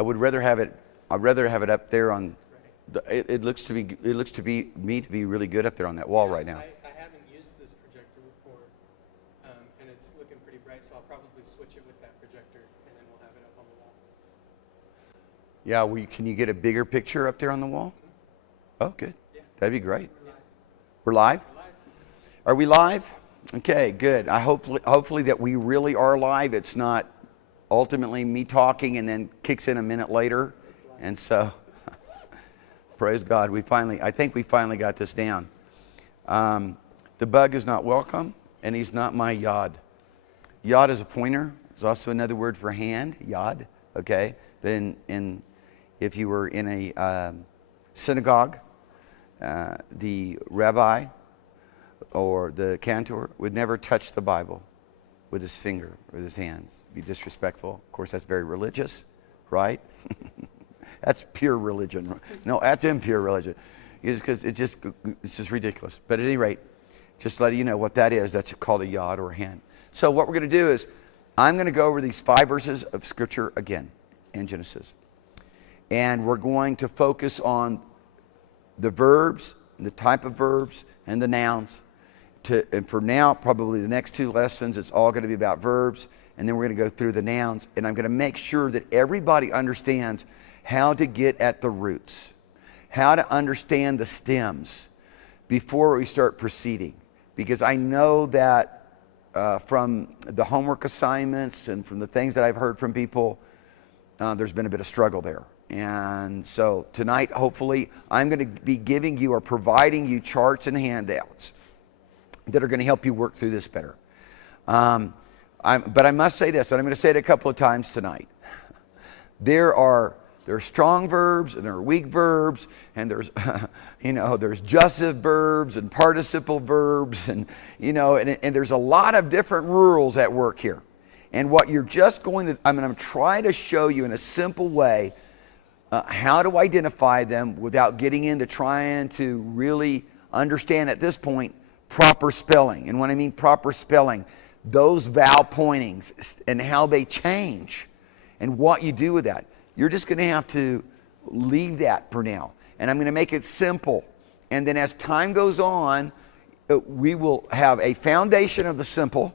I would rather have it. I'd rather have it up there on. It looks to be me to be really good up there on that wall right now. I haven't used this projector before, and it's looking pretty bright. So I'll probably switch it with that projector, and then we'll have it up on the wall. Yeah. Can you get a bigger picture up there on the wall? Oh, good. Yeah. That'd be great. We're live. We're live? Are we live? Okay, good. Hopefully that we really are live. It's not ultimately me talking and then kicks in a minute later. And so, praise God. I think we finally got this down. The bug is not welcome, and he's not my yod. Yod is a pointer. It's also another word for hand, yod. Okay? But if you were in a synagogue, the rabbi or the cantor would never touch the Bible with his finger or with his hands. Be disrespectful. Of course, that's very religious, right? That's pure religion. No, that's impure religion. Because it's just ridiculous. But at any rate, just letting you know what that is. That's called a yod or a hand. So what we're going to do is I'm going to go over these 5 verses of Scripture again in Genesis. And we're going to focus on the verbs, the type of verbs, and the nouns. And for now, probably the next 2 lessons, it's all going to be about verbs. And then we're going to go through the nouns. And I'm going to make sure that everybody understands how to get at the roots, how to understand the stems before we start proceeding. Because I know that from the homework assignments and from the things that I've heard from people, there's been a bit of struggle there. And so tonight, hopefully, I'm going to be giving you or providing you charts and handouts that are going to help you work through this better. But I must say this, and I'm going to say it a couple of times tonight. There are strong verbs and there are weak verbs, and there's there's jussive verbs and participle verbs, and there's a lot of different rules at work here. And what you're just going to, I'm going to try to show you in a simple way how to identify them without getting into trying to really understand at this point proper spelling. And when I mean proper spelling, those vowel pointings and how they change and what you do with that. You're just going to have to leave that for now. And I'm going to make it simple. And then as time goes on, we will have a foundation of the simple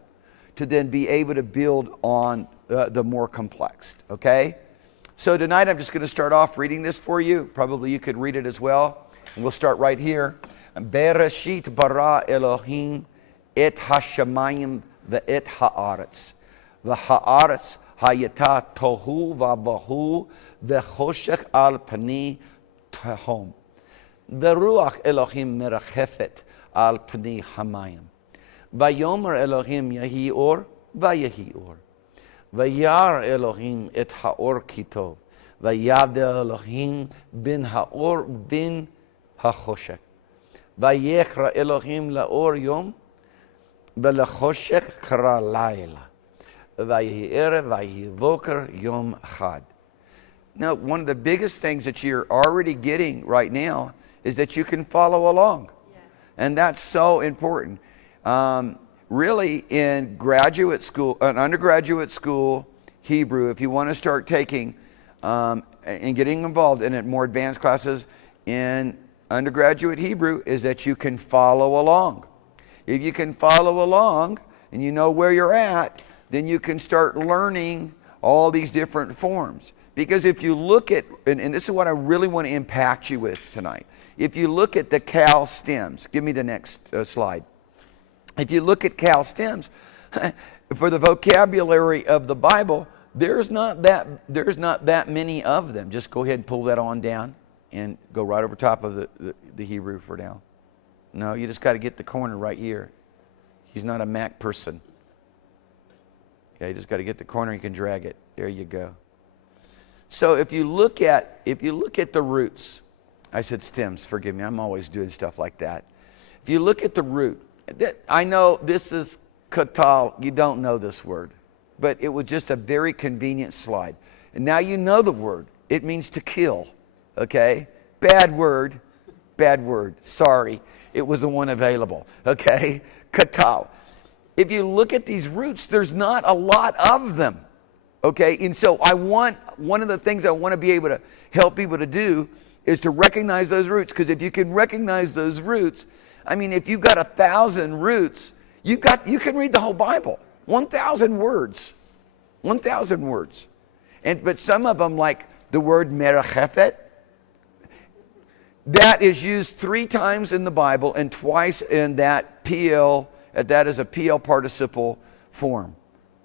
to then be able to build on the more complex. Okay? So tonight I'm just going to start off reading this for you. Probably you could read it as well. And we'll start right here. Bereshit bara Elohim et hashamayim ve'et haaretz. V'haaretz hayata tohu v'abahu v'choshech al pani tehom. V'ruach Elohim merachefet al pani hamayim. Vayomer Elohim yahi or vayahi or. Vayar Elohim et haor kitov. Vayavde Elohim bin haor bin hachoshech. Vayekra Elohim laor yom v'lachoshech kara laila. Vayehi erev vayehi voker yom chad. Now, one of the biggest things that you're already getting right now is that you can follow along. Yeah. And that's so important. Really, in graduate school, an undergraduate school, Hebrew, if you want to start taking and getting involved in more advanced classes in undergraduate Hebrew, is that you can follow along. If you can follow along and you know where you're at, then you can start learning all these different forms. Because if you look at, and this is what I really want to impact you with tonight. If you look at the Cal stems, give me the next slide. If you look at Cal stems, for the vocabulary of the Bible, there's not that many of them. Just go ahead and pull that on down and go right over top of the Hebrew for now. No, you just got to get the corner right here. He's not a Mac person. Yeah, you just got to get the corner. You can drag it. There you go. So if you look at the roots, I said stems. Forgive me. I'm always doing stuff like that. If you look at the root, I know this is katal. You don't know this word, but it was just a very convenient slide. And now you know the word. It means to kill. Okay? Bad word. Sorry. It was the one available. Okay? Katal. If you look at these roots, there's not a lot of them. Okay, and so one of the things I want to be able to help people to do is to recognize those roots. Because if you can recognize those roots, I mean, if you've got 1,000 roots, you can read the whole Bible. 1,000 words. 1,000 words. But some of them, like the word merachefet, that is used 3 times in the Bible and twice in that that is a PL participle form.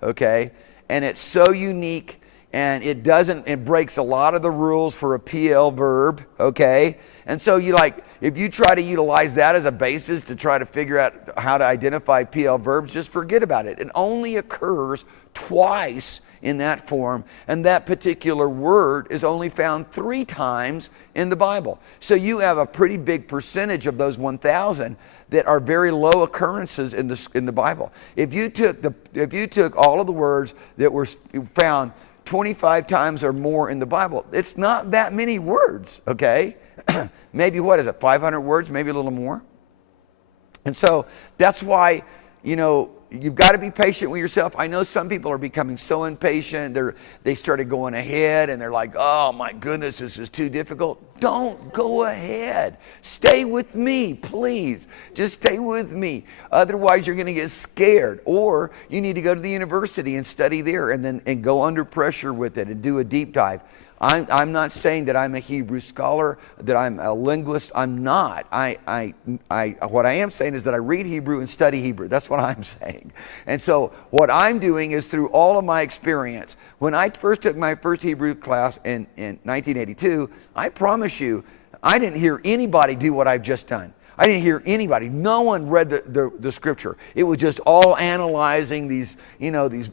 Okay? And it's so unique, and it breaks a lot of the rules for a PL verb, okay? And so if you try to utilize that as a basis to try to figure out how to identify PL verbs, just forget about it. It only occurs twice in that form, and that particular word is only found 3 times in the Bible. So you have a pretty big percentage of those 1,000 that are very low occurrences in the Bible. If you took all of the words that were found 25 times or more in the Bible, it's not that many words, okay? Maybe, 500 words, maybe a little more. And so that's why, you've got to be patient with yourself. I know some people are becoming so impatient. They started going ahead and they're like, oh my goodness, this is too difficult. Don't go ahead. Stay with me, please. Just stay with me. Otherwise, you're going to get scared. Or you need to go to the university and study there and go under pressure with it and do a deep dive. I'm not saying that I'm a Hebrew scholar, that I'm a linguist. I'm not. What I am saying is that I read Hebrew and study Hebrew. That's what I'm saying. And so what I'm doing is through all of my experience. When I first took my first Hebrew class in 1982, I promise you, I didn't hear anybody do what I've just done. I didn't hear anybody. No one read the scripture. It was just all analyzing these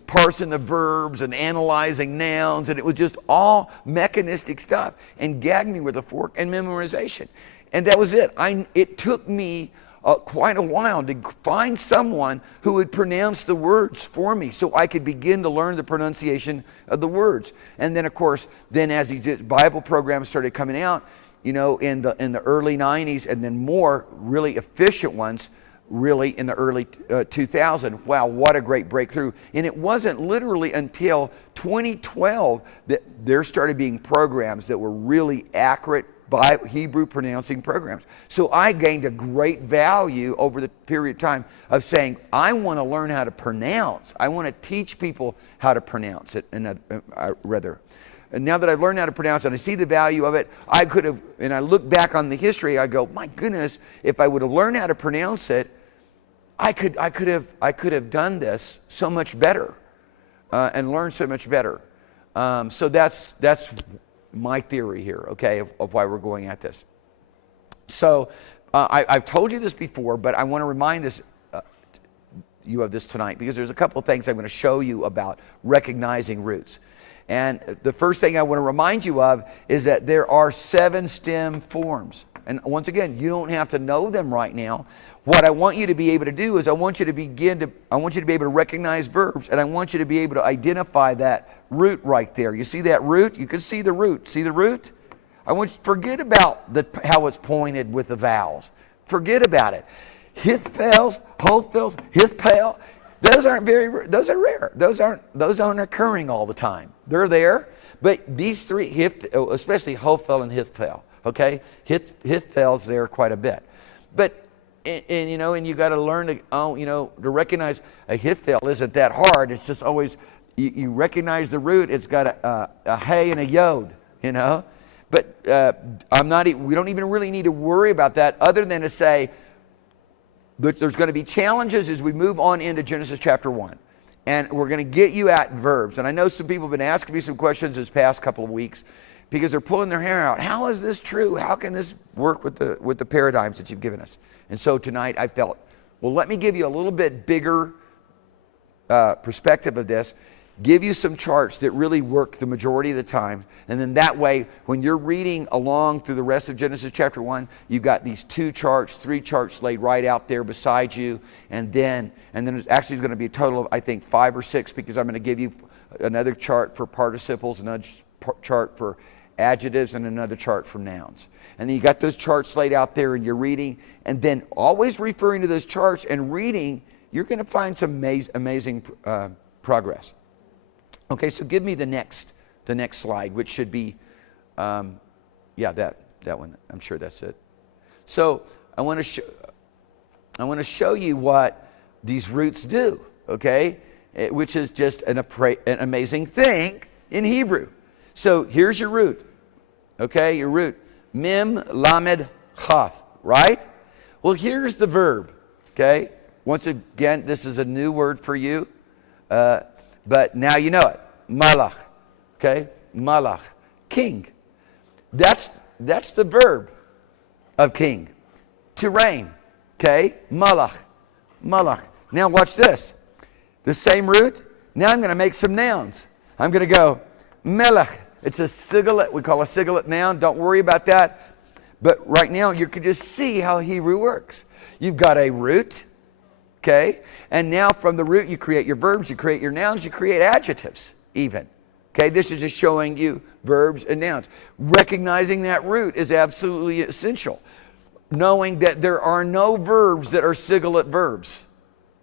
parsing the verbs and analyzing nouns, and it was just all mechanistic stuff and gagged me with a fork and memorization. And that was it. It took me quite a while to find someone who would pronounce the words for me so I could begin to learn the pronunciation of the words. And then, of course, as these Bible programs started coming out, in the early 90s, and then more really efficient ones really in the early 2000. Wow, what a great breakthrough. And it wasn't literally until 2012 that there started being programs that were really accurate Hebrew pronouncing programs. So I gained a great value over the period of time of saying, I want to learn how to pronounce. I want to teach people how to pronounce it, And now that I've learned how to pronounce it, I see the value of it. I could have, and I look back on the history, I go, my goodness, if I would have learned how to pronounce it, I could have done this so much better and learned so much better. So that's my theory here, okay, of why we're going at this. So I've told you this before, but I want to remind you of this tonight, because there's a couple of things I'm going to show you about recognizing roots. And the first thing I want to remind you of is that there are 7 stem forms. And once again, you don't have to know them right now. What I want you to be able to do is I want you to be able to recognize verbs, and I want you to be able to identify that root right there. You see that root? You can see the root. See the root? I want you to forget about how it's pointed with the vowels. Forget about it. Hithpels, hothpels, hithpel. Those are rare. Those aren't occurring all the time. They're there, but these 3, especially Hophel and Hithpel, okay? Hithpel's there quite a bit. But, and you got to learn to recognize a Hithpel isn't that hard. It's just always, you recognize the root, it's got a hey and a yod, But we don't even really need to worry about that, other than to say, there's going to be challenges as we move on into Genesis chapter 1. And we're going to get you at verbs. And I know some people have been asking me some questions this past couple of weeks because they're pulling their hair out. How is this true? How can this work with the paradigms that you've given us? And so tonight I felt, well, let me give you a little bit bigger perspective of this. Give you some charts that really work the majority of the time. And then that way, when you're reading along through the rest of Genesis chapter 1, you've got these 2 charts, 3 charts laid right out there beside you. And then there's actually going to be a total of, I think, 5 or 6, because I'm going to give you another chart for participles, another chart for adjectives, and another chart for nouns. And then you got those charts laid out there and you're reading. And then always referring to those charts and reading, you're going to find some amazing progress. Okay, so give me the next slide, which should be, yeah, that one. I'm sure that's it. So I want to show you what these roots do. Okay, which is just an amazing thing in Hebrew. So here's your root. Okay, your root, mem lamed chaf, right? Well, here's the verb. Okay, once again, this is a new word for you, but now you know it. Malach. Okay, malach, king. That's the verb of king, to reign. Okay, malach, malach. Now watch this. The same root. Now I'm going to make some nouns. I'm going to go melech. It's a sigilet. We call a sigilet noun. Don't worry about that. But right now you can just see how Hebrew works. You've got a root. Okay, and now from the root you create your verbs, you create your nouns, you create adjectives even. Okay, this is just showing you verbs and nouns. Recognizing that root is absolutely essential. Knowing that there are no verbs that are sigilet verbs,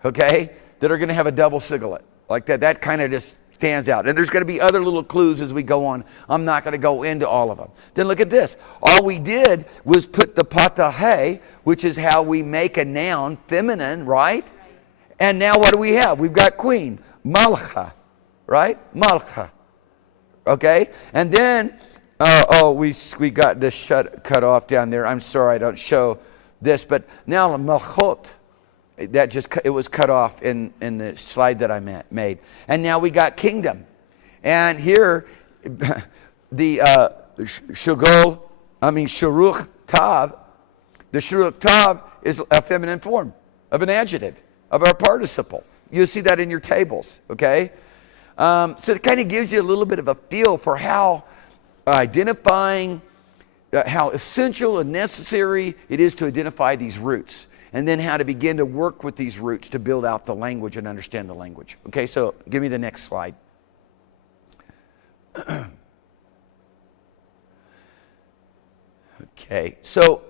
okay, that are going to have a double sigilet like that. That kind of just stands out. And there's going to be other little clues as we go on. I'm not going to go into all of them. Then look at this. All we did was put the patahe, which is how we make a noun feminine, right? And now what do we have? We've got queen, malcha, right? Malcha. Okay, and then we got this cut off down there. I'm sorry I don't show this, but now malchot, it was cut off in the slide that I made, and now we got kingdom, and here the shuruch tav, the shuruch tav is a feminine form of an adjective of our participle. You'll see that in your tables. Okay. So it kind of gives you a little bit of a feel for how identifying, how essential and necessary it is to identify these roots, and then how to begin to work with these roots to build out the language and understand the language. Okay, so give me the next slide. Okay, so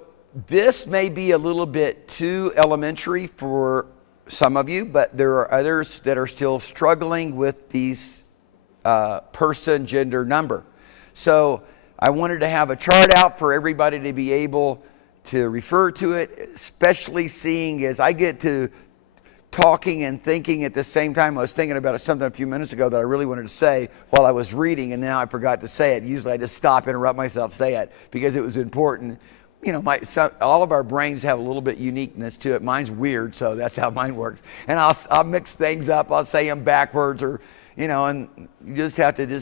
this may be a little bit too elementary for some of you, but there are others that are still struggling with these person, gender, number. So I wanted to have a chart out for everybody to be able to refer to it, especially seeing as I get to talking and thinking at the same time. I was thinking about something a few minutes ago that I really wanted to say while I was reading, and now I forgot to say it. Usually I just stop, interrupt myself, say it because it was important. You know, all of our brains have a little bit uniqueness to it. Mine's weird, so that's how mine works. And I'll mix things up. I'll say them backwards, or and you just have to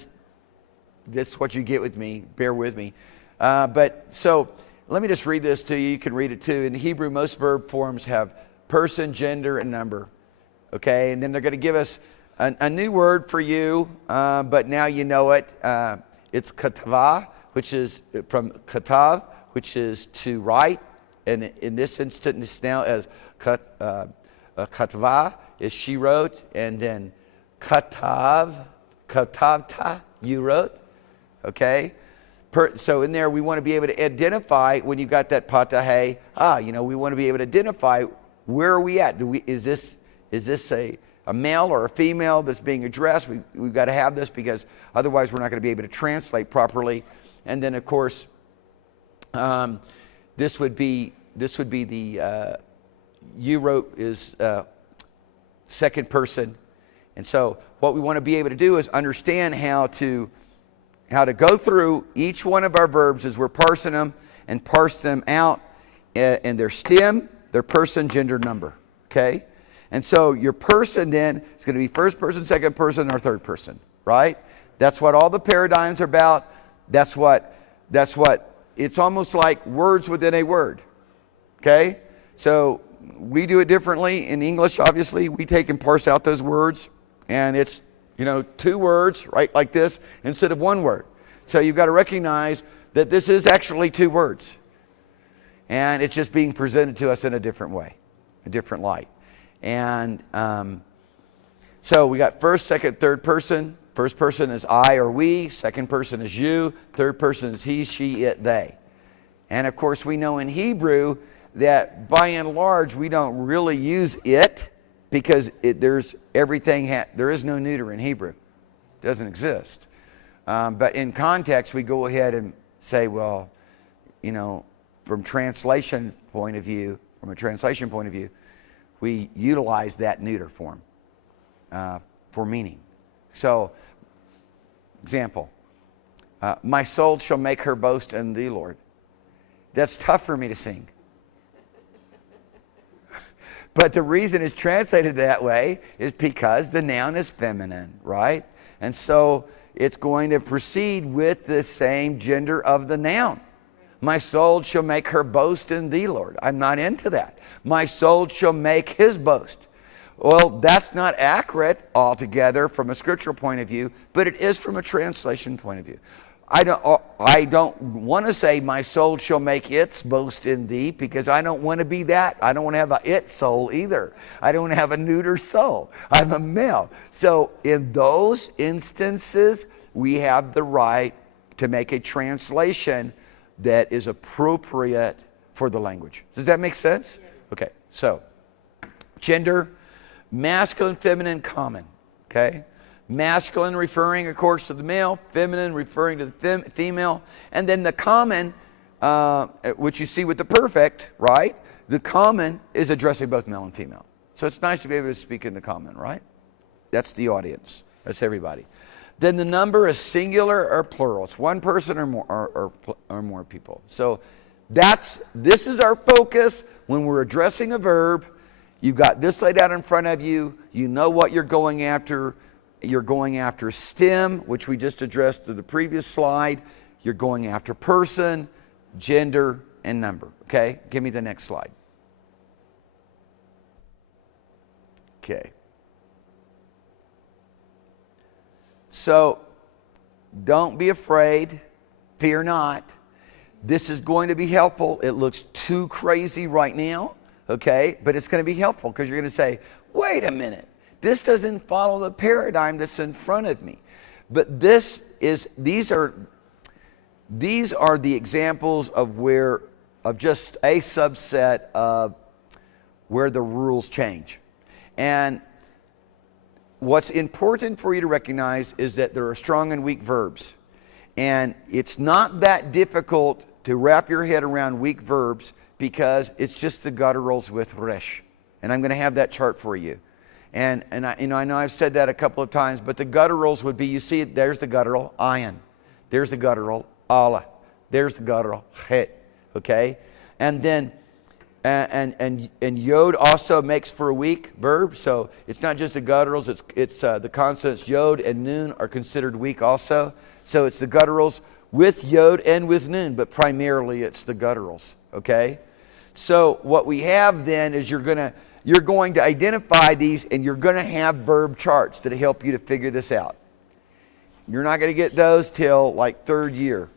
that's what you get with me. Bear with me. But so let me just read this to you. You can read it too. In Hebrew, most verb forms have person, gender, and number. Okay, and then they're going to give us a new word for you, but now you know it. It's katava, which is from katav, which is to write, and in this instance now as katva is she wrote, and then katavta, you wrote, okay? So in there we want to be able to identify when you got that patahe, we want to be able to identify where are we at? Is this a male or a female that's being addressed? We've got to have this because otherwise we're not going to be able to translate properly. And then of course, this would be the you wrote is second person, and so what we want to be able to do is understand how to go through each one of our verbs as we're parsing them and parse them out in their stem, their person, gender, number. Okay, and so your person then is going to be first person, second person, or third person, right? That's what all the paradigms are about. That's what. It's almost like words within a word, okay? So we do it differently. In English, obviously, we take and parse out those words, and it's, two words, right, like this, instead of one word. So you've got to recognize that this is actually two words, and it's just being presented to us in a different way, a different light. And so we got first, second, third person. First person is I or we. Second person is you. Third person is he, she, it, they. And of course, we know in Hebrew that by and large, we don't really use it because there is no neuter in Hebrew. It doesn't exist. But in context, we go ahead and say, well, from a translation point of view, we utilize that neuter form for meaning. So, example, my soul shall make her boast in thee, Lord. That's tough for me to sing. But the reason it's translated that way is because the noun is feminine, right? And so it's going to proceed with the same gender of the noun. My soul shall make her boast in thee, Lord. I'm not into that. My soul shall make his boast. Well, that's not accurate altogether from a scriptural point of view, but it is from a translation point of view. I don't want to say my soul shall make its boast in thee, because I don't want to be that. I don't want to have a it soul either. I don't want to have a neuter soul. I'm a male. So in those instances, we have the right to make a translation that is appropriate for the language. Does that make sense? Okay, so gender, masculine, feminine, common. Okay? Masculine referring, of course, to the male, feminine referring to the female, and then the common, which you see with the perfect, right? The common is addressing both male and female. So it's nice to be able to speak in the common, right? That's the audience. That's everybody. Then the number is singular or plural. It's one person or more people. So this is our focus when we're addressing a verb. You've got this laid out in front of you. You know what you're going after. You're going after stem, which we just addressed to the previous slide. You're going after person, gender, and number. Okay? Give me the next slide. Okay. So, don't be afraid. Fear not. This is going to be helpful. It looks too crazy right now, okay? But it's going to be helpful because you're going to say, wait a minute. This doesn't follow the paradigm that's in front of me. But these are the examples of just a subset of where the rules change. And what's important for you to recognize is that there are strong and weak verbs. And it's not that difficult to wrap your head around weak verbs because it's just the gutturals with resh. And I'm going to have that chart for you. And I know I've said that a couple of times, but the gutturals would be, you see, there's the guttural, ayin. There's the guttural, Allah. There's the guttural, het. Okay? And then, and yod also makes for a weak verb. So it's not just the gutturals, it's the consonants yod and nun are considered weak also. So it's the gutturals with yod and with nun, but primarily it's the gutturals. Okay? So what we have then is you're going to identify these, and you're going to have verb charts that help you to figure this out. You're not going to get those till like third year,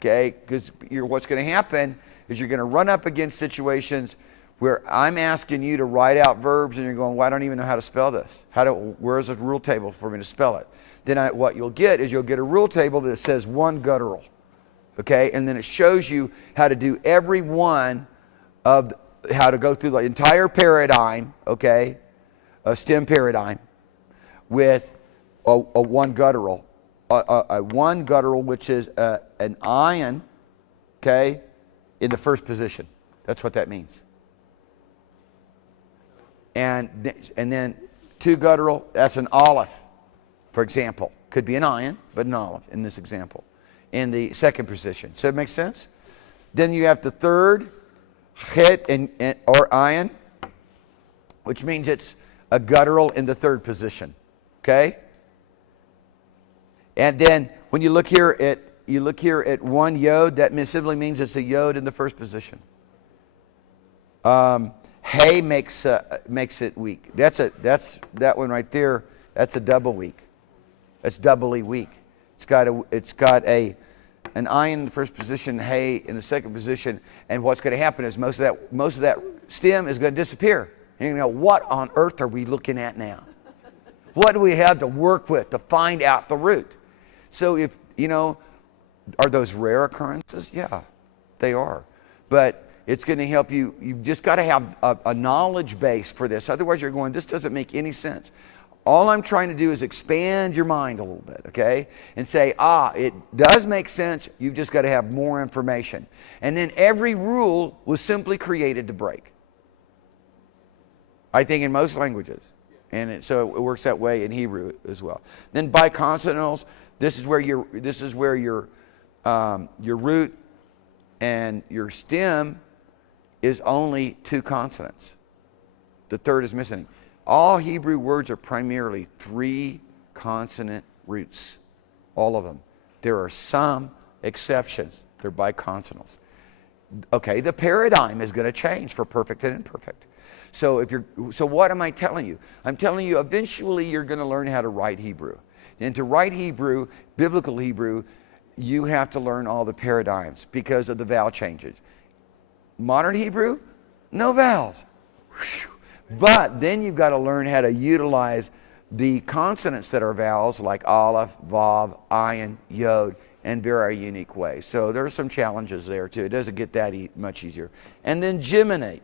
okay? Because what's going to happen is you're going to run up against situations where I'm asking you to write out verbs, and you're going, well, I don't even know how to spell this. Where's a rule table for me to spell it? Then what you'll get is you'll get a rule table that says one guttural, okay? And then it shows you how to do every one of how to go through the entire paradigm, okay, a stem paradigm, with a one guttural, a one guttural, which is an ayin, okay, in the first position. That's what that means. And then two guttural, that's an aleph, for example. Could be an ayin, but an aleph in this example, in the second position. So it makes sense? Then you have the third, het or ayin, which means it's a guttural in the third position. Okay? And then when you look here at one yod, that simply means it's a yod in the first position. Hey makes it weak. That's that one right there. That's a double weak. That's doubly weak. It's got an ayin in the first position, hey in the second position, and what's going to happen is most of that stem is going to disappear. And you're going to go, what on earth are we looking at now? What do we have to work with to find out the root? So if, are those rare occurrences? Yeah, they are. But it's going to help you. You've just got to have a knowledge base for this. Otherwise, you're going, this doesn't make any sense. All I'm trying to do is expand your mind a little bit, okay? And say, it does make sense. You've just got to have more information. And then every rule was simply created to break. I think in most languages. And so it works that way in Hebrew as well. Then biconsonants, this is where your root and your stem is only 2 consonants. The third is missing. All Hebrew words are primarily 3 consonant roots. All of them. There are some exceptions. They're biconsonants. Okay, the paradigm is going to change for perfect and imperfect. So what am I telling you? I'm telling you eventually you're going to learn how to write Hebrew. And to write Hebrew, biblical Hebrew, you have to learn all the paradigms because of the vowel changes. Modern Hebrew, no vowels. But then you've got to learn how to utilize the consonants that are vowels like aleph, vav, ayin, yod, in very unique ways. So there are some challenges there too. It doesn't get that much easier. And then geminate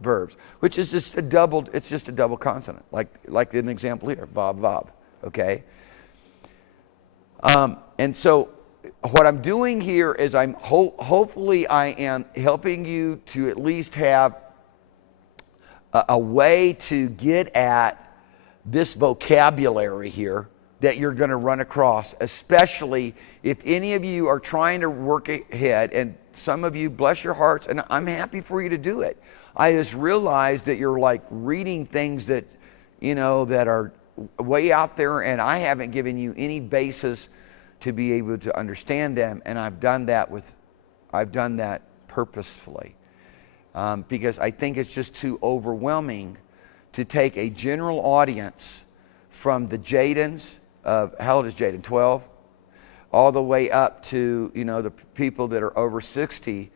verbs, which is just a double consonant, like an example here, vav, vav, okay? And so what I'm doing here is hopefully I am helping you to at least have a way to get at this vocabulary here that you're going to run across, especially if any of you are trying to work ahead, and some of you, bless your hearts, and I'm happy for you to do it. I just realized that you're like reading things that, that are way out there, and I haven't given you any basis to be able to understand them, and I've done that purposefully. Because I think it's just too overwhelming to take a general audience from the Jadens of, how old is Jaden, 12? All the way up to, the people that are over 60,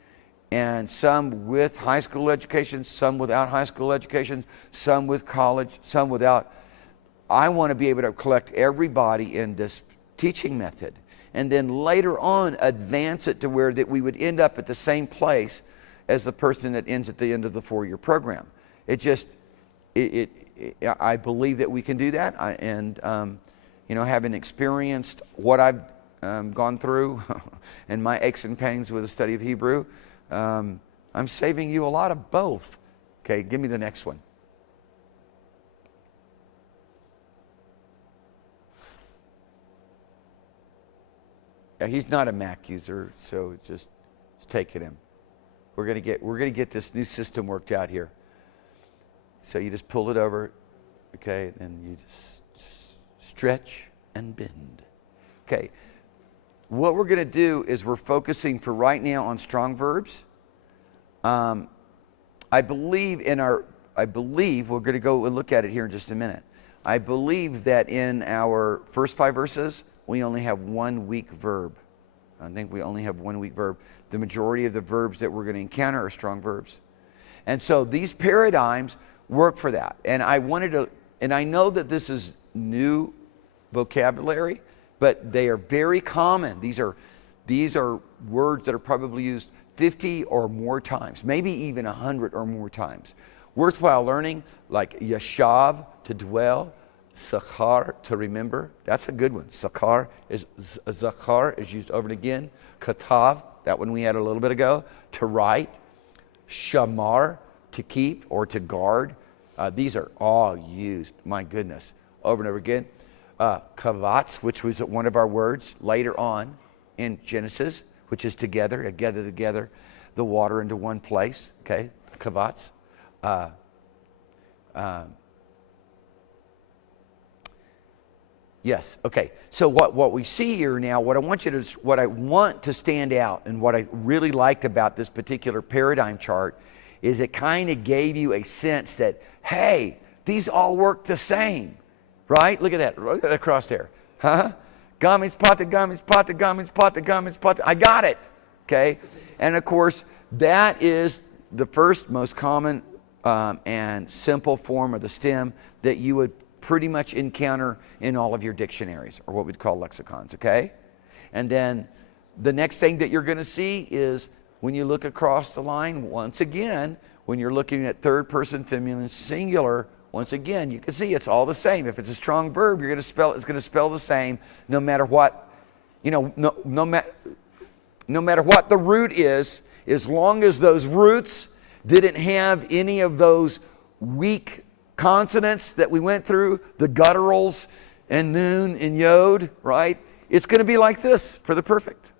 and some with high school education, some without high school education, some with college, some without. I want to be able to collect everybody in this teaching method, and then later on advance it to where that we would end up at the same place as the person that ends at the end of the 4-year program. I believe that we can do that. Having experienced what I've gone through and my aches and pains with the study of Hebrew, I'm saving you a lot of both. Okay, give me the next one. Yeah, he's not a Mac user, so just take it in. We're gonna get this new system worked out here. So you just pull it over, okay, and you just stretch and bend. Okay. What we're gonna do is we're focusing for right now on strong verbs. I believe we're gonna go and look at it here in just a minute. I believe that in our first 5 verses, we only have 1 weak verb. I think we only have 1 weak verb. The majority of the verbs that we're going to encounter are strong verbs. And so these paradigms work for that. And I know that this is new vocabulary, but they are very common. These are words that are probably used 50 or more times, maybe even 100 or more times. Worthwhile learning, like yashav, to dwell, Sakhar, to remember. That's a good one. Zakhar is used over and again. Katav, that one we had a little bit ago. To write. Shamar, to keep or to guard. These are all used, my goodness, over and over again. Kavatz, which was one of our words later on in Genesis, which is together the water into one place. Okay, kavatz. Yes. Okay. So what we see here now, what I want to stand out, and what I really liked about this particular paradigm chart, is it kind of gave you a sense that, hey, these all work the same, right? Look at that. Look at that across there. Huh? Gamis pata, gamis pata, gamis pata, gamis pata. I got it. Okay. And of course, that is the first most common and simple form of the stem that you would pretty much encounter in all of your dictionaries, or what we'd call lexicons, okay? And then the next thing that you're going to see is when you look across the line, once again, when you're looking at third person feminine singular, once again, you can see it's all the same. If it's a strong verb, it's going to spell the same no matter what, no matter what the root is, as long as those roots didn't have any of those weak consonants that we went through, the gutturals and noon and yod, right? It's going to be like this for the perfect.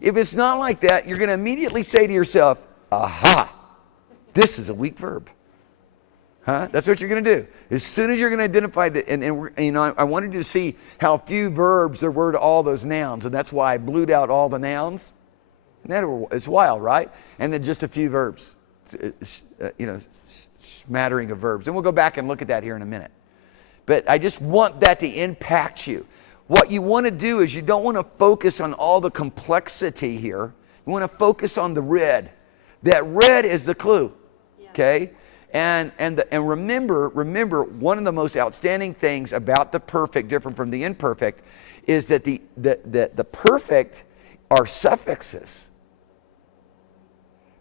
If it's not like that, you're going to immediately say to yourself, aha, this is a weak verb. Huh? That's what you're going to do. As soon as you're going to identify that, and I wanted you to see how few verbs there were to all those nouns, and that's why I blued out all the nouns. It's wild, right? And then just a few verbs, smattering of verbs. And we'll go back and look at that here in a minute. But I just want that to impact you. What you want to do is you don't want to focus on all the complexity here. You want to focus on the red. That red is the clue, okay? And remember, one of the most outstanding things about the perfect, different from the imperfect, is that the perfect are suffixes.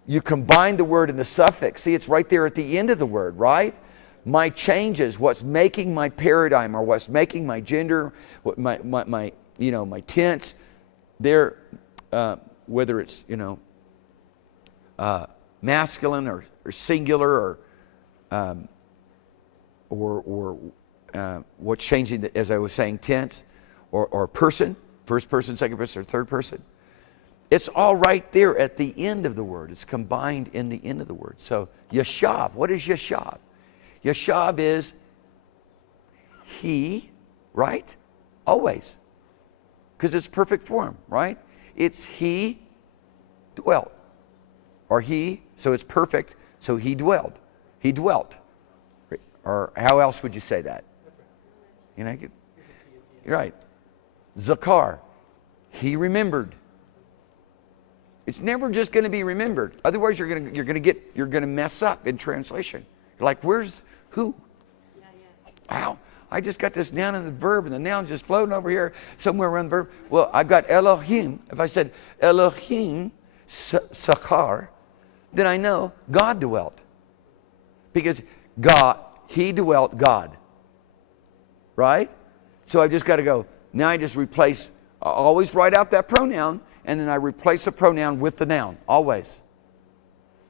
You combine the word and the suffix. See, it's right there at the end of the word, right? My changes, what's making my paradigm, or what's making my gender, my tense, they're whether it's masculine or singular or what's changing, as I was saying, tense or person, first person, second person, or third person. It's all right there at the end of the word. It's combined in the end of the word. So yashav, what is yashav? Yashav is he, right? Always. Because it's perfect form, right? It's he dwelt. Or he, so it's perfect, so he dwelled. He dwelt. Or how else would you say that? You're right. Zakar, he remembered. It's never just going to be remembered. Otherwise, you're going to mess up in translation. You're like, where's who? Wow, I just got this noun and the verb, and the noun's just floating over here somewhere around the verb. Well, I've got Elohim. If I said Elohim Sachar, then I know God dwelt. Because God, he dwelt God. Right? So I've just got to go, now I just replace, always write out that pronoun, and then I replace the pronoun with the noun, always.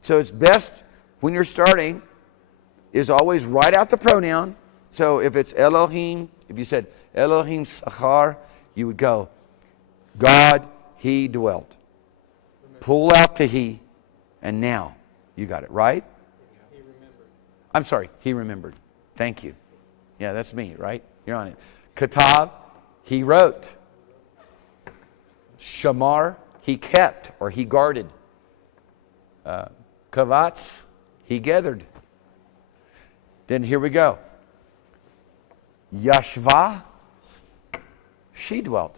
So it's best when you're starting is always write out the pronoun. So if it's Elohim, if you said Elohim Sachar, you would go, God, he dwelt. Pull out the he, and now you got it, right? He remembered. I'm sorry, he remembered. Thank you. Yeah, that's me, right? You're on it. Katav, he wrote. Shamar, he kept or he guarded. Kavatz, he gathered. Then here we go. Yashva, she dwelt.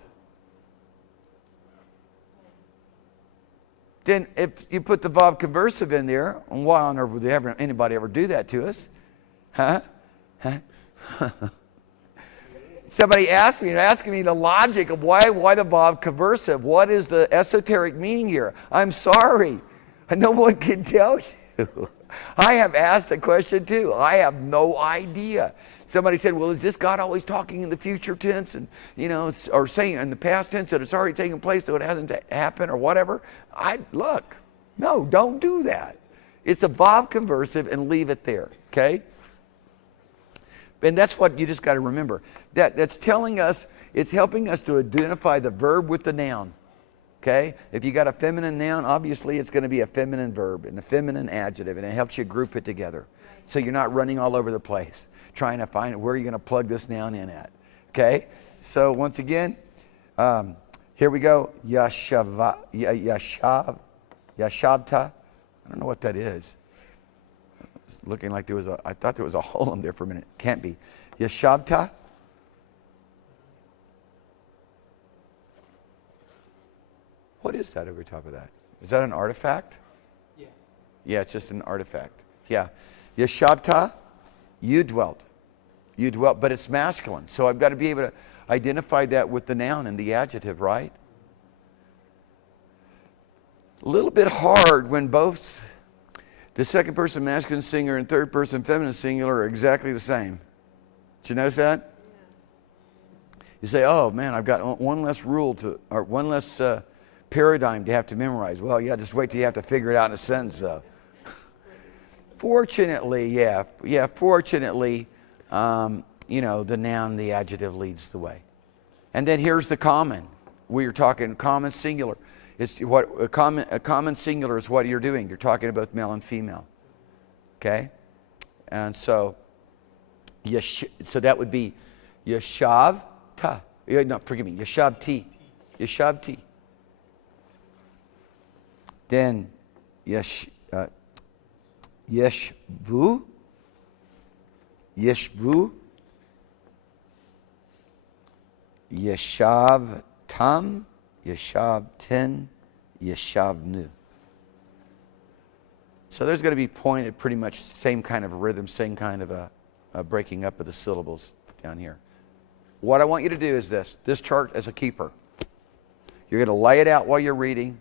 Then if you put the Vav conversive in there, and why on earth would anybody ever do that to us? Huh? Somebody asking me the logic of why the Vav conversive. What is the esoteric meaning here? I'm sorry. No one can tell you. I have asked the question too. I have no idea. Somebody said, well, is this God always talking in the future tense and, or saying in the past tense that it's already taken place so it hasn't happened or whatever? Look, no, don't do that. It's a Vav conversive and leave it there, okay? And that's what you just got to remember. That's telling us, it's helping us to identify the verb with the noun. Okay? If you got a feminine noun, obviously it's going to be a feminine verb and a feminine adjective, and it helps you group it together. So you're not running all over the place trying to find where you're going to plug this noun in at. Okay? So once again, here we go. Yashavta. I don't know what that is. It's looking like I thought there was a hole in there for a minute. Can't be. Yashavta. What is that over top of that? Is that an artifact? Yeah. Yeah, it's just an artifact. Yeah. Yashavta, you dwelt. You dwelt, but it's masculine. So I've got to be able to identify that with the noun and the adjective, right? A little bit hard when both The second person masculine singular and third person feminine singular are exactly the same. Did you notice that? You say, oh man, I've got one less rule or one less paradigm to have to memorize. Well, yeah, just wait till you have to figure it out in a sentence, though. Fortunately, fortunately, the noun, the adjective leads the way. And then here's the common. We are talking common singular. It's what a common singular is what you're doing. You're talking about male and female. Okay? And so that would be yeshav ta. No, forgive me. Yeshav ti. Yeshav ti. Then yeshvu. Yeshvu. Yeshav tam. Yeshav ten. Yeshav nu. So there's going to be pointed pretty much same kind of rhythm, same kind of a breaking up of the syllables down here. What I want you to do is this chart as a keeper. You're going to lay it out while you're reading,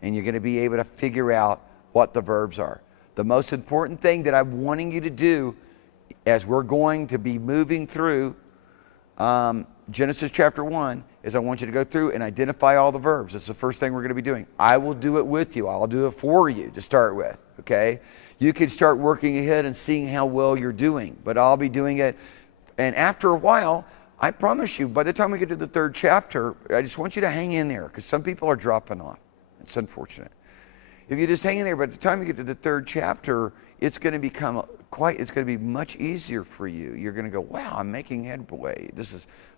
and you're going to be able to figure out what the verbs are. The most important thing that I'm wanting you to do as we're going to be moving through Genesis chapter 1 is I want you to go through and identify all the verbs. That's the first thing we're going to be doing. I will do it with you. I'll do it for you to start with, okay? You can start working ahead and seeing how well you're doing, but I'll be doing it. And after a while, I promise you, by the time we get to the third chapter, I just want you to hang in there because some people are dropping off. It's unfortunate. If you just hang in there, by the time you get to the third chapter, it's going to become it's going to be much easier for you. You're going to go, wow, I'm making headway.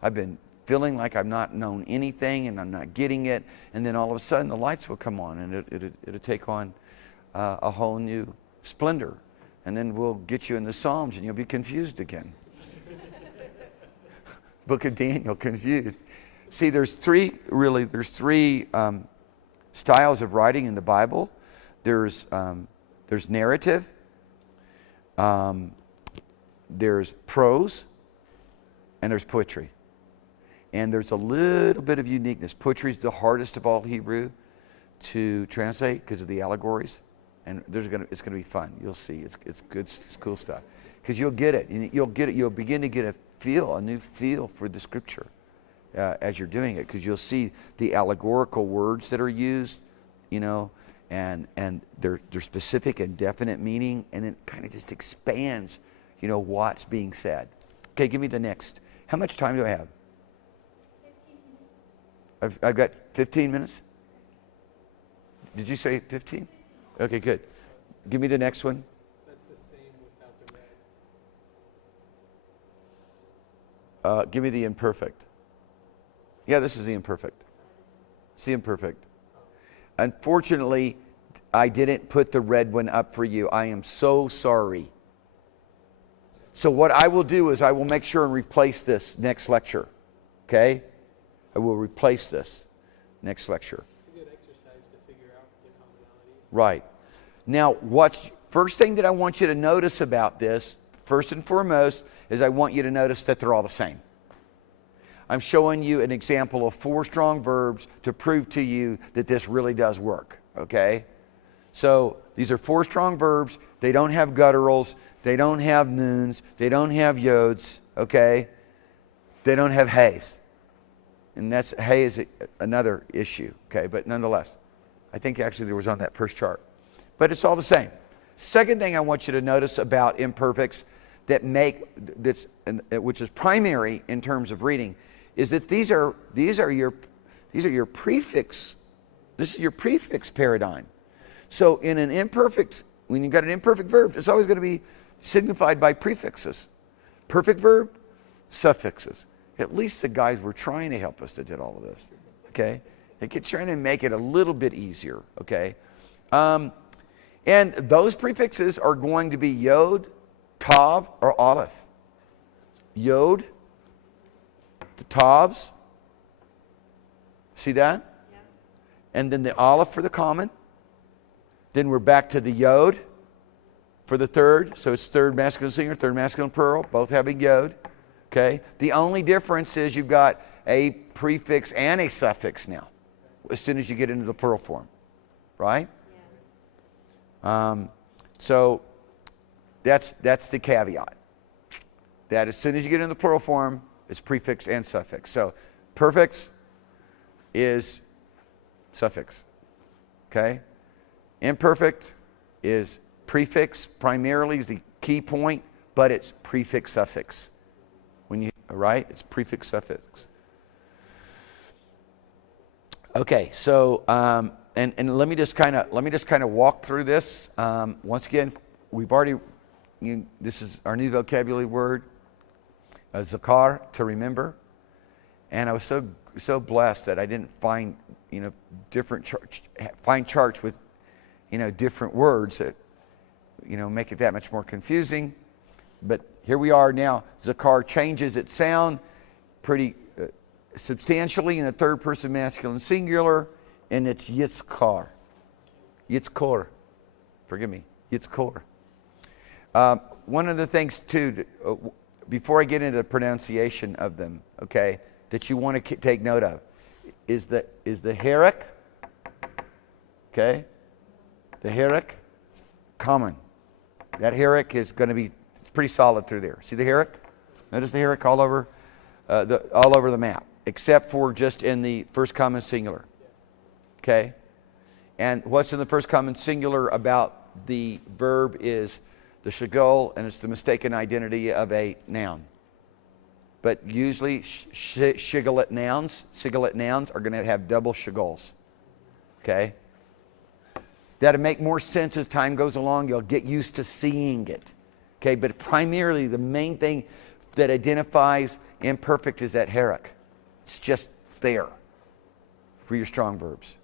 I've been feeling like I've not known anything and I'm not getting it. And then all of a sudden the lights will come on and it'll take on a whole new splendor. And then we'll get you in the Psalms and you'll be confused again. Book of Daniel, confused. See, there's three styles of writing in the Bible. There's narrative, there's prose, and there's poetry. And there's a little bit of uniqueness. Poetry is the hardest of all Hebrew to translate because of the allegories. And it's going to be fun. You'll see. It's good. It's cool stuff. Because you'll get it. You'll begin to get a new feel for the scripture as you're doing it. Because you'll see the allegorical words that are used, and they're specific and definite meaning, and it kind of just expands, what's being said. Okay, give me the next. How much time do I have? 15 minutes. I've got 15 minutes? Did you say 15? Okay, good. Give me the next one. That's the same without the red. Give me the imperfect. Yeah, this is the imperfect. It's the imperfect. Unfortunately, I didn't put the red one up for you. I am so sorry. So what I will do is I will make sure and replace this next lecture. Okay? I will replace this next lecture. It's a good exercise to figure out the commonalities. Right. Now, first thing that I want you to notice about this, first and foremost, is I want you to notice that they're all the same. I'm showing you an example of 4 strong verbs to prove to you that this really does work, okay? So these are 4 strong verbs. They don't have gutturals. They don't have noons. They don't have yods, okay? They don't have hays. And hay is another issue, okay? But nonetheless, I think actually there was on that first chart. But it's all the same. Second thing I want you to notice about imperfects which is primary in terms of reading, is that these are your prefix. This is your prefix paradigm. So in an imperfect, when you've got an imperfect verb, it's always going to be signified by prefixes. Perfect verb, suffixes. At least the guys were trying to help us that did all of this. Okay? They keep trying to make it a little bit easier. Okay? And those prefixes are going to be yod, tav, or aleph. Yod, the tavs. See that? Yeah. And then the aleph for the common. Then we're back to the yod for the third. So it's third masculine singular, third masculine plural, both having yod. Okay? The only difference is you've got a prefix and a suffix now, as soon as you get into the plural form. Right? Yeah. So that's the caveat. That as soon as you get in the plural form, it's prefix and suffix. So perfect is suffix. Okay? Imperfect is prefix, primarily is the key point, but it's prefix suffix. Right? It's prefix suffix. Okay, so and let me just kind of walk through this. Once again, we've already this is our new vocabulary word, zakar, to remember, and I was so blessed that I didn't find different charts with different words that make it that much more confusing. But here we are now. Zakar changes its sound pretty substantially in the third person masculine singular, and it's yitzkar. Yitzkor. Forgive me. Yitzkor. One of the things, too, before I get into the pronunciation of them, okay, that you want to take note of is the herek. Okay? The herek, common. That herek is going to be pretty solid through there. See the herek? Notice the herek all over the map, except for just in the first common singular. Okay? And what's in the first common singular about the verb is the shagol, and it's the mistaken identity of a noun. But usually shigalet nouns are going to have double shagols. Okay? That'll make more sense as time goes along. You'll get used to seeing it. Okay, but primarily the main thing that identifies imperfect is that herek. It's just there for your strong verbs.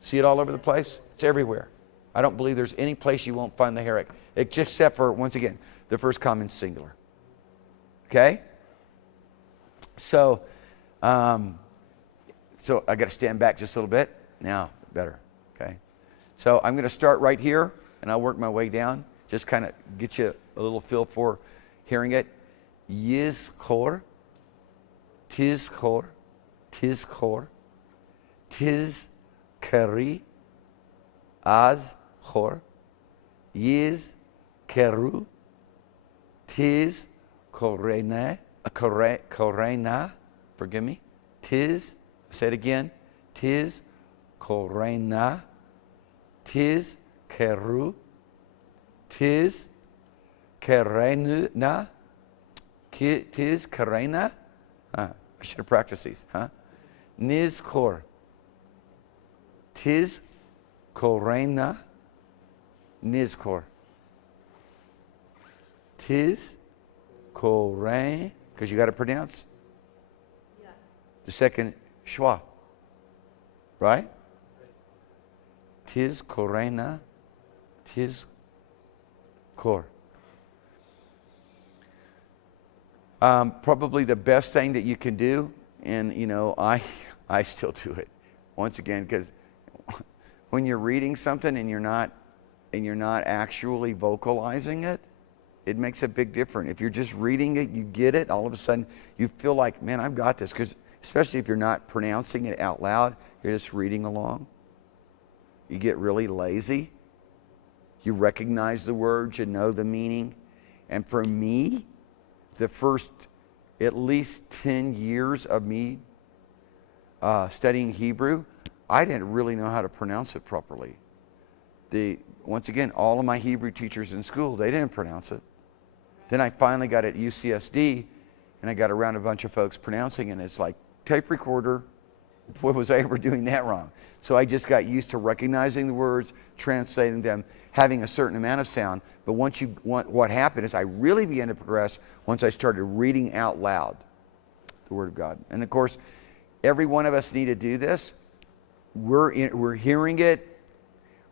See it all over the place? It's everywhere. I don't believe there's any place you won't find the herek, except for, once again, the first common singular. Okay? So I got to stand back just a little bit. Now, better. Okay? So I'm going to start right here, and I'll work my way down. Just kind of get you a little feel for hearing it. Yizkor, tizkor, tizkor, tizkari, azkor, yizkeru, tizkorena, forgive me, say it again, tizkorena, tizkeru, Tiz Karena. Tiz Karena. I should have practiced these, huh? Nizkor. Tiz Korena. Nizkor. Tiz Koren. Because you got to pronounce the second schwa. Right? Tiz Korena. Tiz Kor. Probably the best thing that you can do, and I still do it once again, because when you're reading something and you're not actually vocalizing it, it makes a big difference. If you're just reading it, you get it, all of a sudden you feel like, man, I've got this. Because especially if you're not pronouncing it out loud, you're just reading along, you get really lazy. You recognize the words, you know the meaning. And for me, the first at least 10 years of me studying Hebrew, I didn't really know how to pronounce it properly. Once again, all of my Hebrew teachers in school, they didn't pronounce it. Then I finally got at UCSD, and I got around a bunch of folks pronouncing it, and it's like, tape recorder, what was I ever doing that wrong? So I just got used to recognizing the words, translating them, having a certain amount of sound. But what happened is I really began to progress once I started reading out loud the Word of God. And of course, every one of us need to do this. We're hearing it,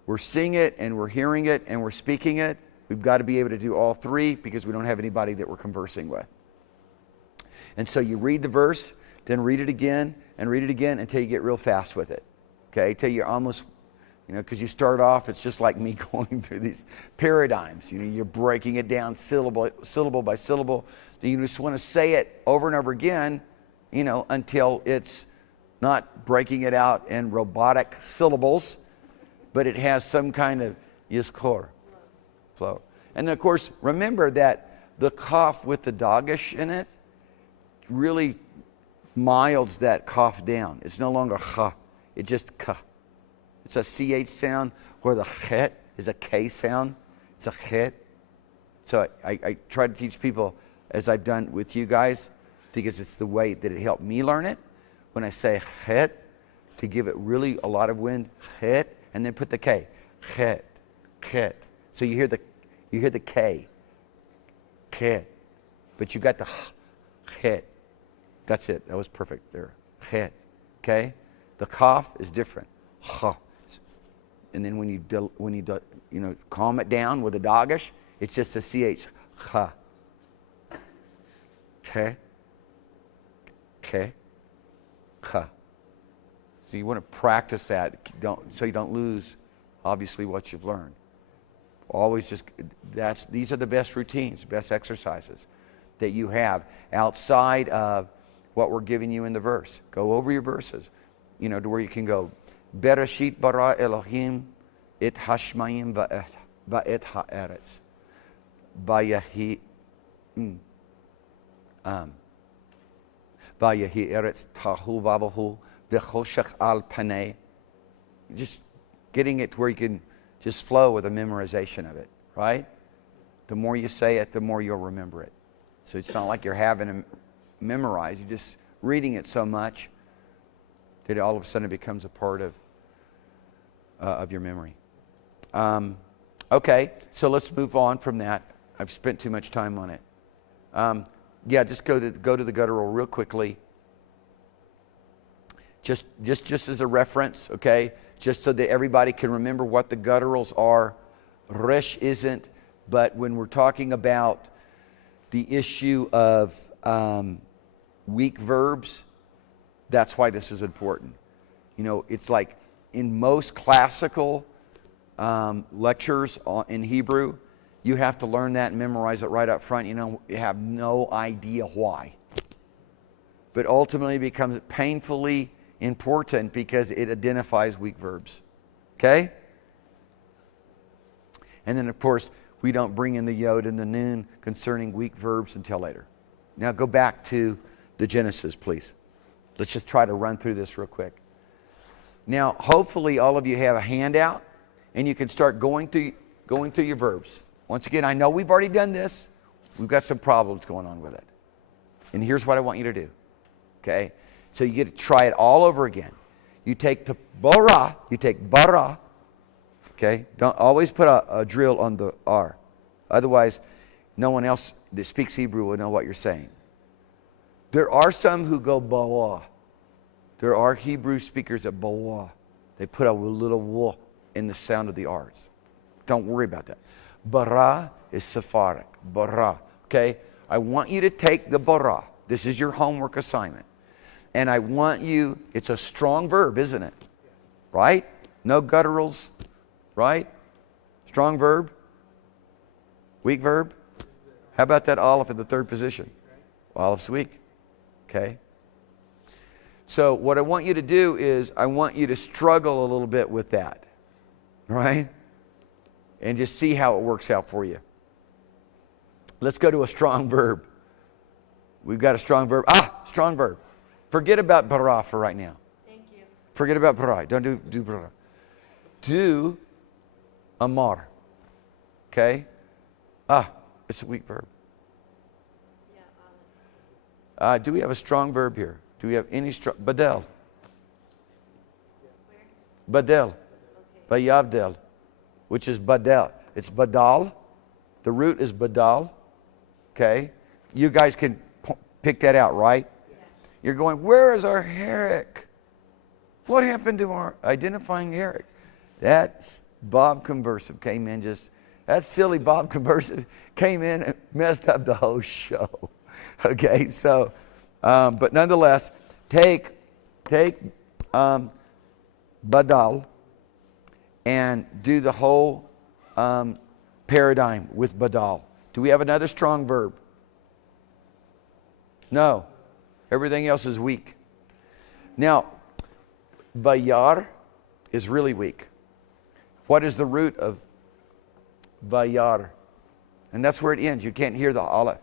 we're seeing it, and we're hearing it, and we're speaking it. We've got to be able to do all three because we don't have anybody that we're conversing with. And so you read the verse, then read it again, and read it again until you get real fast with it. Okay, till you're almost, because you start off, it's just like me going through these paradigms. You're breaking it down syllable by syllable. Then you just want to say it over and over again, until it's not breaking it out in robotic syllables, but it has some kind of yizkor. Flow. And of course, remember that the cough with the dagesh in it really milds that cough down. It's no longer ha, it's just ka. It's a ch sound where the chet is a k sound. It's a chet. So I try to teach people, as I've done with you guys, because it's the way that it helped me learn it. When I say chet, to give it really a lot of wind, chet, and then put the k, chet, chet. So you hear the k, chet, but you got the chet. That's it. That was perfect there. Chet. Okay? The cough is different. Ha. And then when you calm it down with a dagesh, it's just a ch. Ha. Okay? Okay? Ha. So you want to practice that, so you don't lose, obviously, what you've learned. Always these are the best routines, best exercises that you have outside of what we're giving you in the verse. Go over your verses, to where you can go, Bereshit bara Elohim et hashmayim va'et ha'eretz. Vayahi eretz tahu vavahu v'choshech al panei. Just getting it to where you can just flow with a memorization of it, right? The more you say it, the more you'll remember it. So it's not like you're having to memorize. You're just reading it so much that all of a sudden it becomes a part of your memory. Okay, so let's move on from that. I've spent too much time on it. Just go to the guttural real quickly. Just as a reference, okay? Just so that everybody can remember what the gutturals are. Resh isn't, but when we're talking about the issue of weak verbs, that's why this is important. It's like in most classical lectures in Hebrew, you have to learn that and memorize it right up front. You have no idea why. But ultimately it becomes painfully important because it identifies weak verbs. Okay? And then, of course, we don't bring in the yod and the noon concerning weak verbs until later. Now go back to the Genesis, please. Let's just try to run through this real quick. Now, hopefully all of you have a handout and you can start going through your verbs. Once again, I know we've already done this. We've got some problems going on with it. And here's what I want you to do. Okay? So you get to try it all over again. You take the bara, okay? Don't always put a drill on the R. Otherwise, no one else that speaks Hebrew will know what you're saying. There are some who go bawa. There are Hebrew speakers that bawa. They put a little wa in the sound of the R's. Don't worry about that. Bara is Sephardic. Bara. Okay? I want you to take the bara. This is your homework assignment. And I want you, it's a strong verb, isn't it? Right? No gutturals, right? Strong verb? Weak verb? How about that Aleph in the third position? Aleph's weak. Okay? So what I want you to do is I want you to struggle a little bit with that. Right? And just see how it works out for you. Let's go to a strong verb. We've got a strong verb. Strong verb. Forget about bara for right now. Thank you. Forget about bara. Don't do bara. Do amar. Okay? It's a weak verb. Yeah, Do we have a strong verb here? Do we have any strong? Badel. Where? Badel. Okay. Bayavdel. Which is badel. It's badal. The root is badal. Okay? You guys can pick that out, right? Yeah. You're going, where is our Herrick? What happened to our identifying Herrick? That's Bob Conversive came in that silly Bob Conversive came in and messed up the whole show. Okay, so, but nonetheless, take badal and do the whole paradigm with badal. Do we have another strong verb? No. Everything else is weak. Now, bayar is really weak. What is the root of Vayar. And that's where it ends. You can't hear the aleph.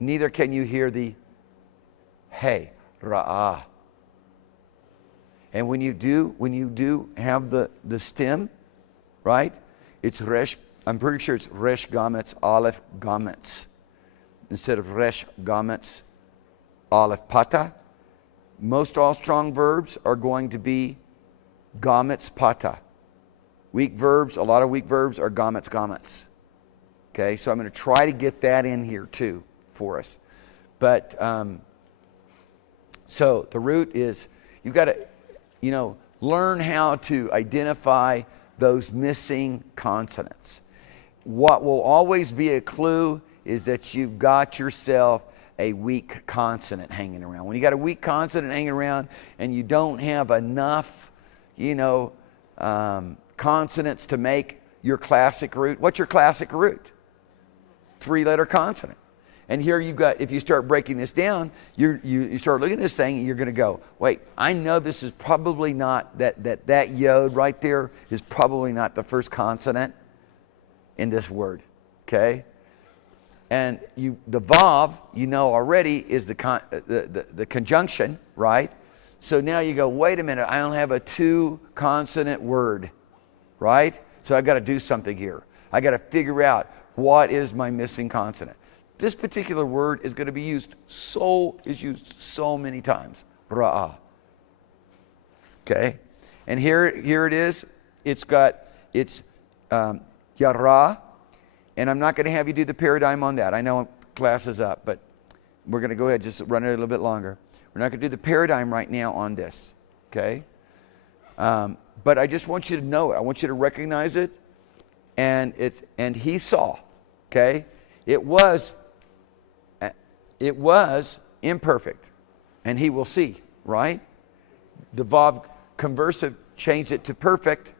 Neither can you hear the hey, ra'ah. And when you do have the stem, right? It's resh. I'm pretty sure it's resh gametz, aleph gametz. Instead of resh gametz, aleph pata. Most all strong verbs are going to be gametz pata. Weak verbs, a lot of weak verbs are gametz gametz. Okay, so I'm going to try to get that in here too for us. But so the root is, you've got to, learn how to identify those missing consonants. What will always be a clue is that you've got yourself a weak consonant hanging around. When you got a weak consonant hanging around and you don't have enough, consonants to make your classic root. What's your classic root? 3-letter consonant. And here you've got, if you start breaking this down, you start looking at this thing and you're going to go, wait, I know this is probably not, that yod right there is probably not the first consonant in this word, okay? And the vav, already is the conjunction, right? So now you go, wait a minute, I only have a 2-consonant word, right? So I've got to do something here. I got to figure out what is my missing consonant. This particular word is going to be used so many times. Ra'ah. Okay? And here it is. It's yara. And I'm not going to have you do the paradigm on that. I know class is up, but we're going to go ahead, just run it a little bit longer. We're not going to do the paradigm right now on this. Okay? But I just want you to know it. I want you to recognize it. And he saw. Okay? It was imperfect, and he will see, right? The vav conversive changed it to perfect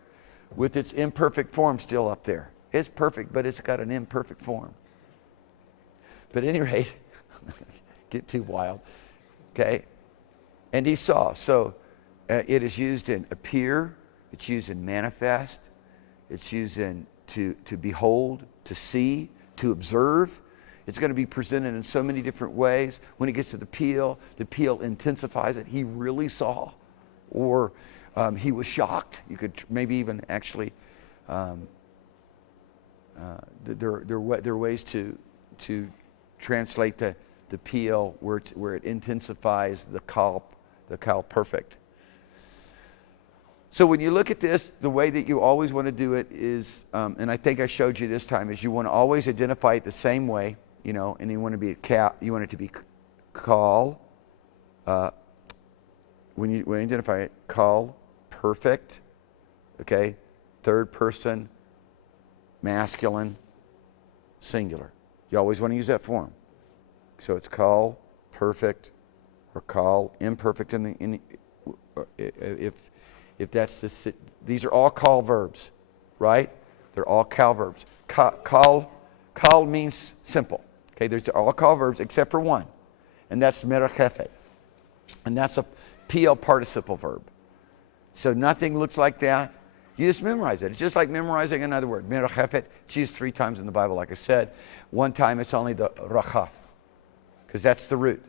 with its imperfect form still up there. It's perfect, but it's got an imperfect form. But at any rate, get too wild, okay? And he saw. So it is used in appear, it's used in manifest, it's used in to behold, to see, to observe. It's going to be presented in so many different ways. When it gets to the peel intensifies it. He really saw, or he was shocked. You could maybe even actually, there are ways to translate the peel where it intensifies the kal perfect. So when you look at this, the way that you always want to do it is, and I think I showed you this time, is you want to always identify it the same way. And you want it to be kal. When you identify it, kal, perfect, okay, third person, masculine, singular. You always want to use that form. So it's kal, perfect, or kal, imperfect. If that's these are all kal verbs, right? They're all kal verbs. Kal means simple. Okay, there's all kal verbs except for one, and that's merachefet, and that's a PL participle verb. So nothing looks like that. You just memorize it. It's just like memorizing another word. Merachefet, it's used 3 times in the Bible, like I said. One time it's only the rachaf, because that's the root.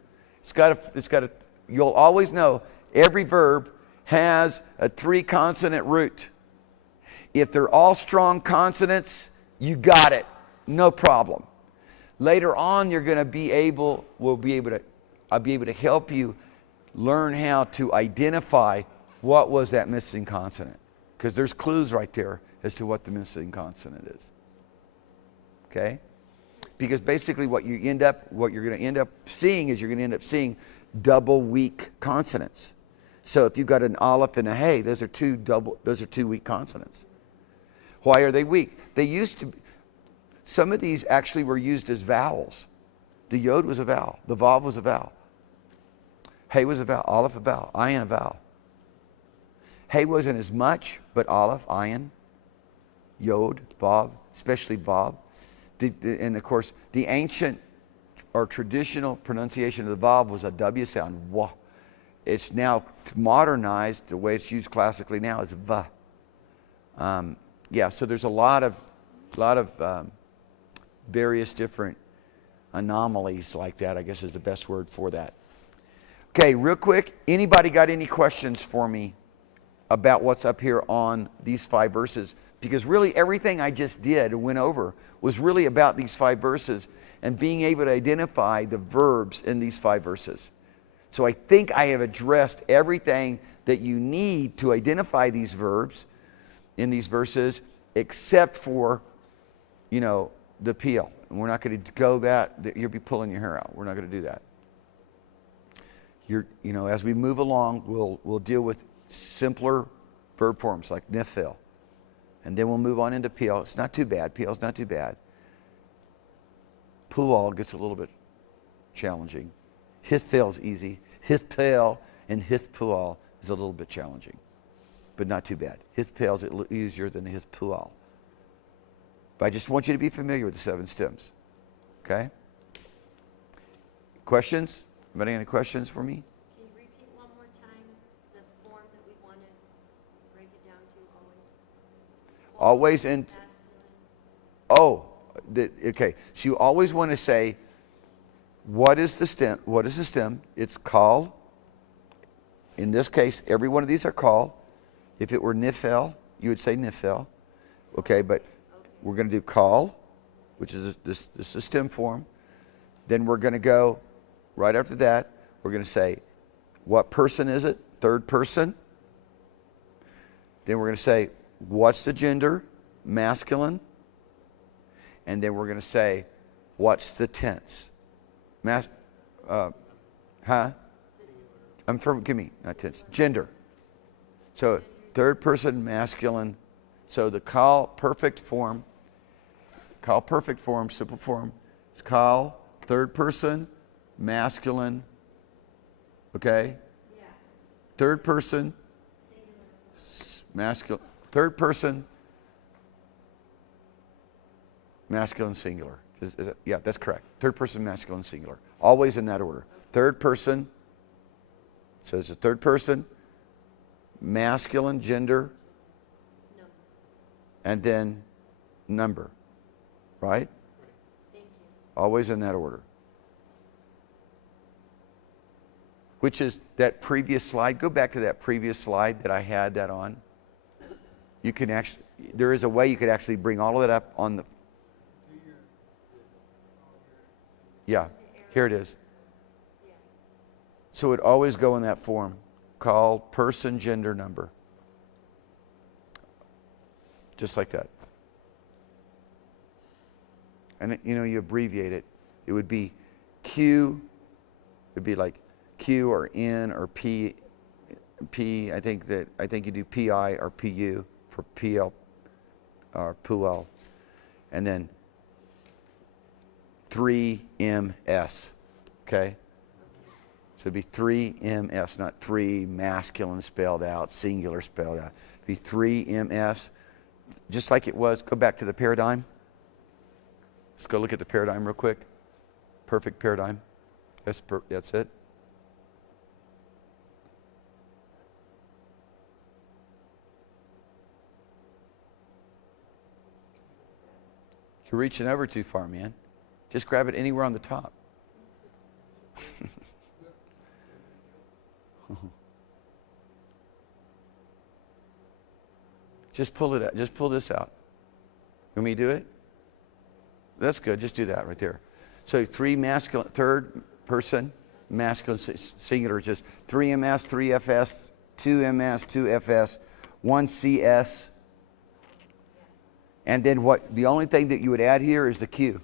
You'll always know every verb has a 3-consonant root. If they're all strong consonants, you got it. No problem. Later on, I'll be able to help you learn how to identify what was that missing consonant. Because there's clues right there as to what the missing consonant is. Okay? Because basically what you're going to end up seeing is you're going to end up seeing double weak consonants. So if you've got an aleph and a hey, those are two weak consonants. Why are they weak? Some of these actually were used as vowels. The yod was a vowel. The vav was a vowel. Hey was a vowel. Aleph a vowel. Ayin a vowel. Hey wasn't as much, but aleph, ayin, yod, vav, especially vav. And of course, the ancient or traditional pronunciation of the vav was a W sound. Wah. It's now modernized. The way it's used classically now is va. So there's a lot of various different anomalies like that, I guess is the best word for that. Okay, real quick, anybody got any questions for me about what's up here on these 5 verses? Because really everything I just did and went over was really about these 5 verses and being able to identify the verbs in these 5 verses. So I think I have addressed everything that you need to identify these verbs in these verses, except for, the PL. And we're not going to go that you'll be pulling your hair out. We're not going to do that. As we move along, we'll deal with simpler verb forms like nifil. And then we'll move on into PL. It's not too bad. PL's not too bad. Pual gets a little bit challenging. Hithpel's easy. Hithpel and Hithpual is a little bit challenging, but not too bad. Hithpel's easier than Hithpual. But I just want you to be familiar with the 7 stems. Okay? Questions? Anybody any questions for me? Can you repeat one more time the form that we want to break it down to always? Always in. Masculine. Okay. So you always want to say, what is the stem? What is the stem? It's call. In this case, every one of these are call. If it were nifel, you would say nifel. Okay, but we're going to do call, which is this is the stem form. Then we're going to go right after that. We're going to say, what person is it? Third person. Then we're going to say, what's the gender? Masculine. And then we're going to say, what's the tense? Give me, not tense. Gender. So third person masculine. So the call perfect form, simple form, is call third person masculine. Okay? Yeah. Third person masculine. Third person masculine singular. Yeah, that's correct. Third person masculine singular. Always in that order. Third person. So it's a third person, masculine gender, No. and then number. Right? Thank you. Always in that order. Which is that previous slide. Go back to that previous slide that I had that on. You can actually, there is a way you could actually bring all of that up on the. Yeah, here it is. Yeah. So it always go in that form. Call person, gender, number. Just like that. And you abbreviate it. It would be Q. It'd be like Q or N or P. I think you do PI or PU for PL or PUL. And then 3MS. Okay? So it'd be 3MS, not 3 masculine spelled out, singular spelled out. It'd be 3MS. Just like it was, go back to the paradigm. Let's go look at the paradigm real quick. Perfect paradigm. That's it. You're reaching over too far, man. Just grab it anywhere on the top. Just pull it out. Just pull this out. You want me to do it? That's good. Just do that right there. So 3 masculine, third person, masculine singular is just 3MS, 3FS, 2MS, 2FS, 1CS. And then the only thing that you would add here is the Q.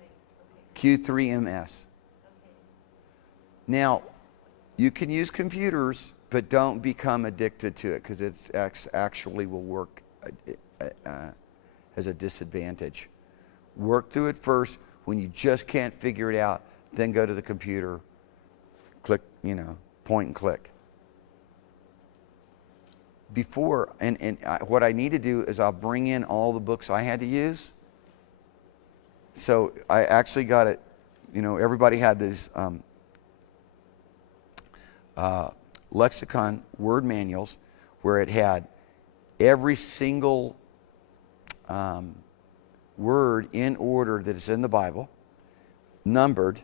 Right. Okay. Q3MS. Okay. Now, you can use computers, but don't become addicted to it because it actually will work as a disadvantage. Work through it first. When you just can't figure it out, then go to the computer, click, point and click. Before, what I need to do is I'll bring in all the books I had to use. So I actually got it, everybody had these lexicon word manuals where it had every single word in order that is in the Bible, numbered,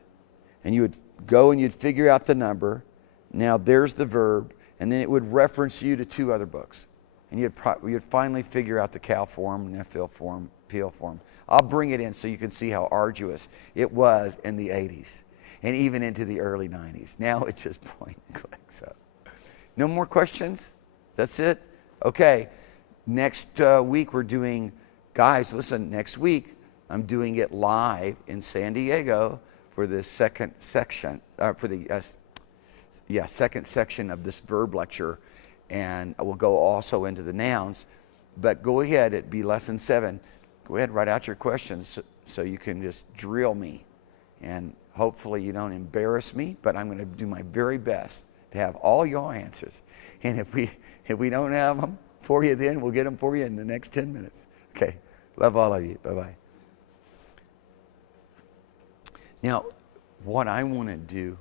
and you would go and you'd figure out the number. Now there's the verb, and then it would reference you to 2 other books. And you'd finally figure out the Cal form, Nafil form, Peel form. I'll bring it in so you can see how arduous it was in the 80s and even into the early 90s. Now it's just point and click. So, no more questions? That's it? Okay. Next week we're doing, guys, listen, next week I'm doing it live in San Diego for the second section, second section of this verb lecture. And we'll go also into the nouns. But go ahead, it'd be lesson 7. Go ahead, write out your questions so you can just drill me. And hopefully you don't embarrass me, but I'm going to do my very best to have all your answers. And if we don't have them for you then, we'll get them for you in the next 10 minutes. Okay, love all of you. Bye-bye. Now, what I want to do